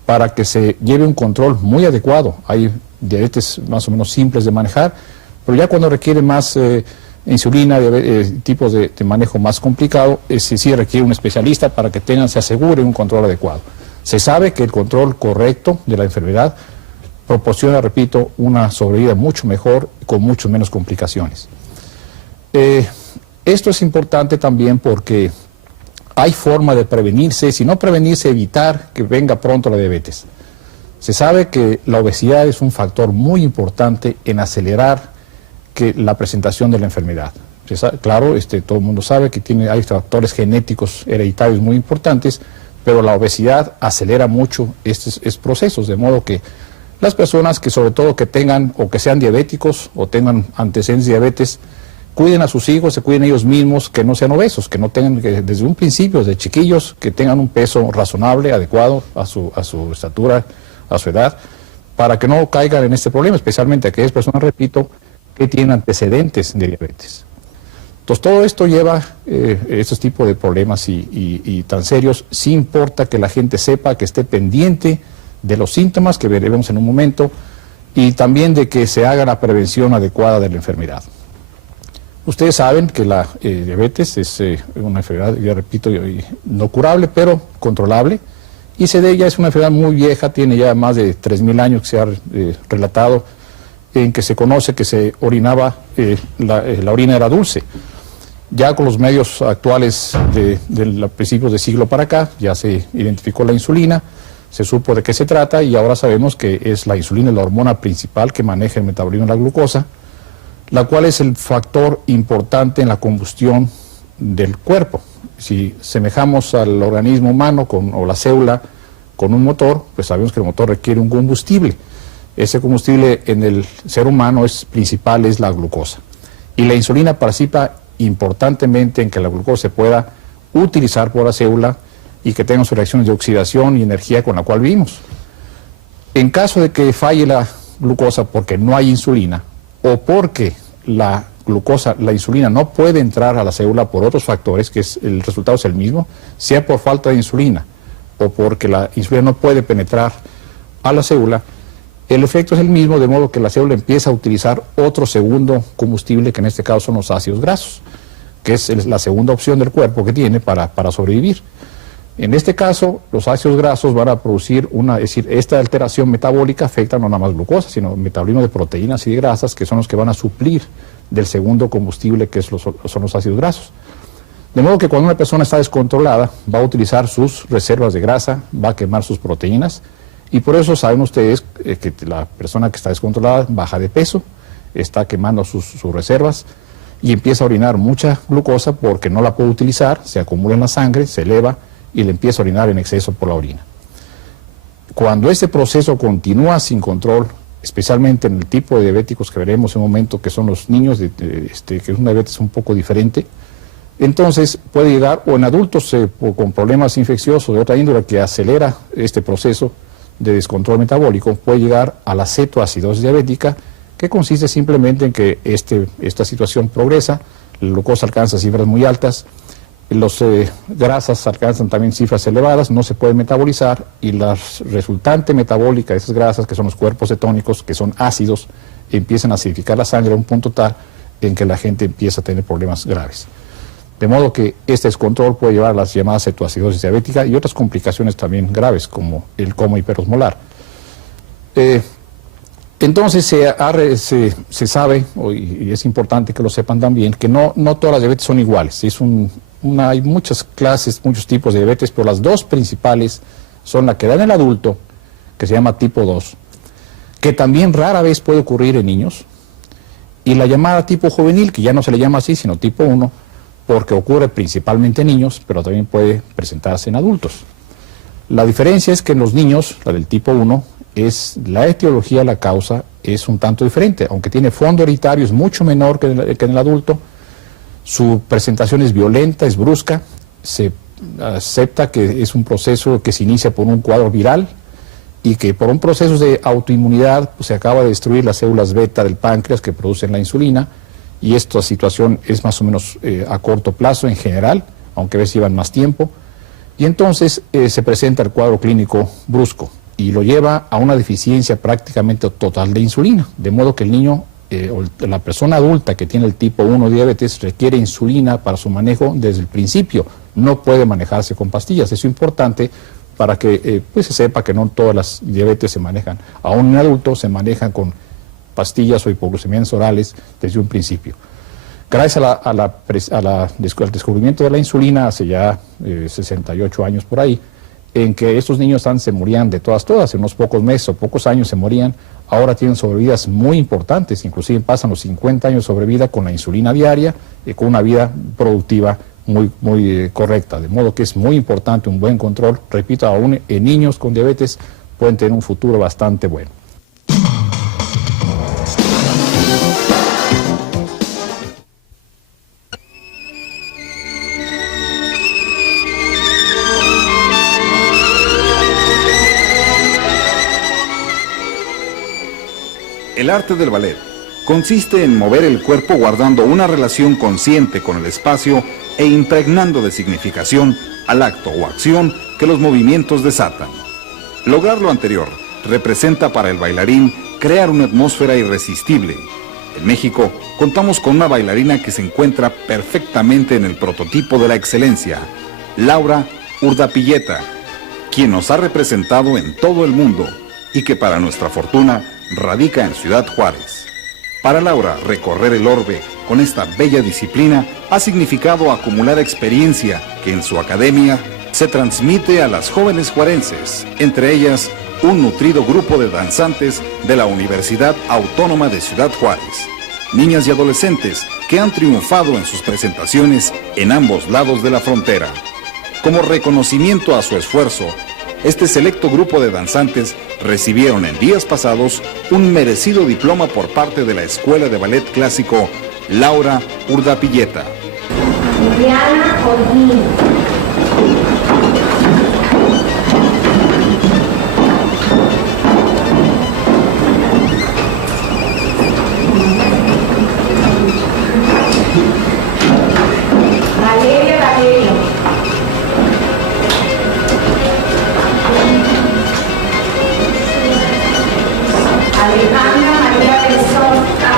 para que se lleve un control muy adecuado. Hay diabetes más o menos simples de manejar, pero ya cuando requiere más insulina, tipos de manejo más complicado, sí requiere un especialista para que se asegure un control adecuado. Se sabe que el control correcto de la enfermedad proporciona, repito, una sobrevida mucho mejor, con mucho menos complicaciones. Esto es importante también porque hay forma de prevenirse, si no prevenirse, evitar que venga pronto la diabetes. Se sabe que la obesidad es un factor muy importante en acelerar la presentación de la enfermedad. Claro, todo el mundo sabe que hay factores genéticos hereditarios muy importantes, pero la obesidad acelera mucho estos procesos, de modo que las personas que sobre todo que tengan o que sean diabéticos o tengan antecedentes de diabetes, cuiden a sus hijos, se cuiden ellos mismos, que no sean obesos, que no tengan, que desde un principio, desde chiquillos, que tengan un peso razonable, adecuado a su estatura, a su edad, para que no caigan en este problema, especialmente aquellas personas, repito, que tienen antecedentes de diabetes. Entonces todo esto lleva estos tipos de problemas y tan serios. Sí importa que la gente sepa, que esté pendiente de los síntomas que veremos en un momento, y también de que se haga la prevención adecuada de la enfermedad. Ustedes saben que la diabetes es una enfermedad, ya repito, no curable, pero controlable, y ella es una enfermedad muy vieja, tiene ya más de 3.000 años que se ha relatado, en que se conoce que se orinaba, la orina era dulce. Ya con los medios actuales de principios de siglo para acá, ya se identificó la insulina, se supo de qué se trata, y ahora sabemos que es la insulina, la hormona principal que maneja el metabolismo de la glucosa, la cual es el factor importante en la combustión del cuerpo. Si semejamos al organismo humano o la célula con un motor, pues sabemos que el motor requiere un combustible. Ese combustible en el ser humano principal es la glucosa. Y la insulina participa importantemente en que la glucosa se pueda utilizar por la célula y que tenga sus reacciones de oxidación y energía con la cual vivimos. En caso de que falle la glucosa porque no hay insulina, o porque la insulina no puede entrar a la célula por otros factores, que el resultado es el mismo, sea por falta de insulina o porque la insulina no puede penetrar a la célula, el efecto es el mismo, de modo que la célula empieza a utilizar otro segundo combustible, que en este caso son los ácidos grasos, que es la segunda opción del cuerpo que tiene para sobrevivir. En este caso, los ácidos grasos van a producir es decir, esta alteración metabólica afecta no nada más glucosa, sino el metabolismo de proteínas y de grasas, que son los que van a suplir del segundo combustible, que son los ácidos grasos. De modo que cuando una persona está descontrolada, va a utilizar sus reservas de grasa, va a quemar sus proteínas, y por eso saben ustedes que la persona que está descontrolada baja de peso, está quemando sus reservas, y empieza a orinar mucha glucosa porque no la puede utilizar, se acumula en la sangre, se eleva, y le empieza a orinar en exceso por la orina. Cuando este proceso continúa sin control, especialmente en el tipo de diabéticos que veremos en un momento, que son los niños, que es una diabetes un poco diferente, entonces puede llegar, o en adultos con problemas infecciosos de otra índole que acelera este proceso de descontrol metabólico, puede llegar a la cetoacidosis diabética, que consiste simplemente en que esta situación progresa, la glucosa alcanza cifras muy altas, las grasas alcanzan también cifras elevadas, no se puede metabolizar, y la resultante metabólica de esas grasas, que son los cuerpos cetónicos, que son ácidos, empiezan a acidificar la sangre a un punto tal en que la gente empieza a tener problemas graves. De modo que este descontrol puede llevar a las llamadas cetoacidosis diabética y otras complicaciones también graves, como el coma hiperosmolar. Entonces se sabe, y es importante que lo sepan también, que no todas las diabetes son iguales. Hay muchas clases, muchos tipos de diabetes, pero las dos principales son la que da en el adulto, que se llama tipo 2, que también rara vez puede ocurrir en niños, y la llamada tipo juvenil, que ya no se le llama así, sino tipo 1, porque ocurre principalmente en niños, pero también puede presentarse en adultos. La diferencia es que en los niños, la del tipo 1, la etiología, la causa, es un tanto diferente, aunque tiene fondo hereditario, es mucho menor que en el adulto. Su presentación es violenta, es brusca, se acepta que es un proceso que se inicia por un cuadro viral y que por un proceso de autoinmunidad se acaba de destruir las células beta del páncreas que producen la insulina, y esta situación es más o menos a corto plazo en general, aunque a veces llevan más tiempo, y entonces se presenta el cuadro clínico brusco y lo lleva a una deficiencia prácticamente total de insulina, de modo que el niño o la persona adulta que tiene el tipo 1 de diabetes requiere insulina para su manejo desde el principio, no puede manejarse con pastillas. Eso es importante para que se sepa que no todas las diabetes se manejan, aún en adultos se manejan con pastillas o hipoglucemias orales desde un principio. Gracias al descubrimiento de la insulina hace ya 68 años por ahí, en que estos niños antes se morían de todas, en unos pocos meses o pocos años se morían, ahora tienen sobrevidas muy importantes, inclusive pasan los 50 años de sobrevida con la insulina diaria y con una vida productiva muy correcta, de modo que es muy importante un buen control. Repito, aún en niños con diabetes pueden tener un futuro bastante bueno. El arte del ballet consiste en mover el cuerpo guardando una relación consciente con el espacio e impregnando de significación al acto o acción que los movimientos desatan. Lograr lo anterior representa para el bailarín crear una atmósfera irresistible. En México contamos con una bailarina que se encuentra perfectamente en el prototipo de la excelencia, Laura Urdapilleta, quien nos ha representado en todo el mundo y que para nuestra fortuna radica en Ciudad Juárez. Para Laura, recorrer el orbe con esta bella disciplina ha significado acumular experiencia que en su academia se transmite a las jóvenes juarenses, entre ellas un nutrido grupo de danzantes de la Universidad Autónoma de Ciudad Juárez, niñas y adolescentes que han triunfado en sus presentaciones en ambos lados de la frontera. Como reconocimiento a su esfuerzo, este selecto grupo de danzantes recibieron en días pasados un merecido diploma por parte de la Escuela de Ballet Clásico Laura Urdapilleta. Liliana Holguín. Valeria Valerio. Alejandra María del Sosta.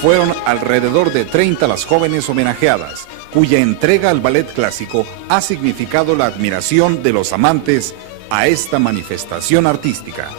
Fueron alrededor de 30 las jóvenes homenajeadas, cuya entrega al ballet clásico ha significado la admiración de los amantes a esta manifestación artística.